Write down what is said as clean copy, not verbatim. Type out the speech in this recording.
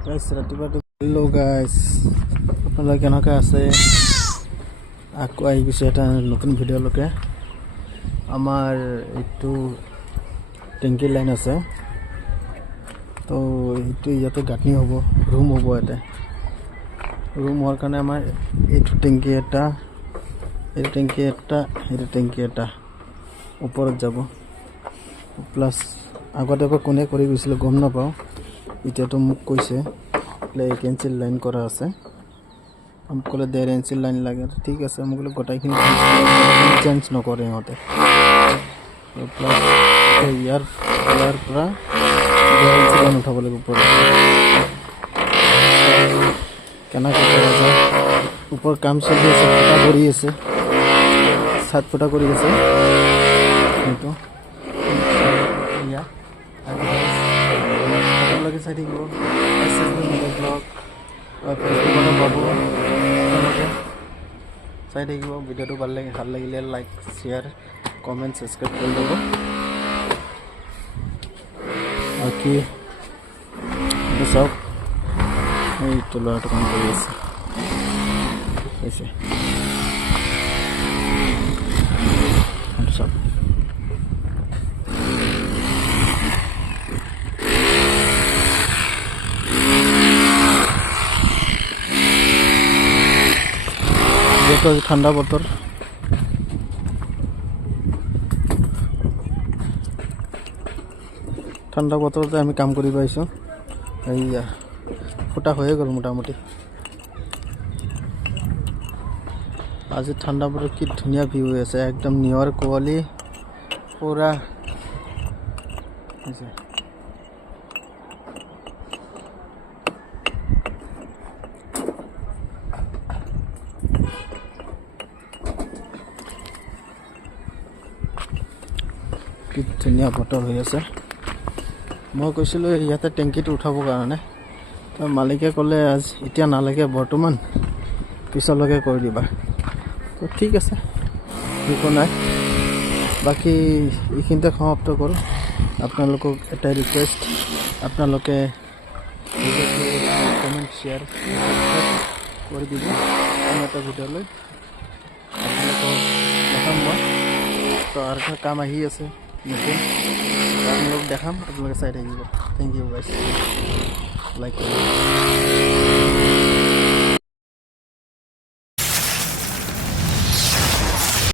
গাইছ ৰাতিপুৱা হেল্ল' গাইছ আপোনালোকে কেনেকৈ আছে আকৌ আহি গৈছে এটা নতুন ভিডিঅ'লৈকে আমাৰ এইটো টেংকি লাইন আছে তো এইটো ইয়াতে গাঁথনি হ'ব ৰুম হ'ব ইয়াতে ৰুম হোৱাৰ কাৰণে আমাৰ এইটো টেংকি এটা ওপৰত যাব প্লাছ আগতে আকৌ কোনে কৰি গৈছিলে গম নাপাওঁ এতিয়াতো মোক কৈছে কেঞ্চেল লাইন কৰা আছে আমাক ক'লে 1.5 ইঞ্চি লাইন লাগে ঠিক আছে মোক ক'লে গোটাইখিনি চেঞ্জ নকৰে ইহঁতে প্লাছ ইয়াৰ পৰা 1.5 ইঞ্চি লাইন উঠাব লাগিব ওপৰত কেনেকৈ কৰা যায় ওপৰ কাম চলি আছে ফুটা কৰি আছে 7 ফুটা কৰি আছে কিন্তু ইয়া আপোনালোকে চাই থাকিব ব্লগ ফেচবুকতো পাব আপোনালোকে চাই থাকিব ভিডিঅ'টো ভাল লাগিলে লাইক শ্বেয়াৰ কমেণ্ট ছাবস্ক্ৰাইব কৰি ল'ব বাকী চাওক এইটো ল'ৰাটো কাম কৰি আছে চাওক যেহেতু ঠাণ্ডা বতৰ বতৰতে আমি কাম কৰি পাইছোঁ এইয়া ফুটা হৈয়ে গ'ল মোটামুটি আজি ঠাণ্ডা বতৰ কি ধুনীয়া ভিউ হৈ আছে একদম নিয়ৰ কুঁৱলী পুৰা কি ধুনীয়া বতৰ হৈ আছে মই কৈছিলোঁ ইয়াতে টেংকিটো উঠাবৰ কাৰণে তো মালিকে ক'লে এতিয়া নালাগে বৰ্তমান পিছলৈকে কৰি দিবা তো ঠিক আছে একো নাই বাকী এইখিনিতে সমাপ্ত কৰোঁ আপোনালোকক এটাই ৰিকুৱেষ্ট আপোনালোকে কমেণ্ট শ্বেয়াৰ কৰি দিব অন্য এটা ভিডিঅ'লৈ আপোনালোকক দেখাম মই তো আৰু এটা কাম আহি আছে নতুন আপোনালোক দেখাম আপোনালোকে চাই থাকিব থেংক ইউ গাইছ লাইক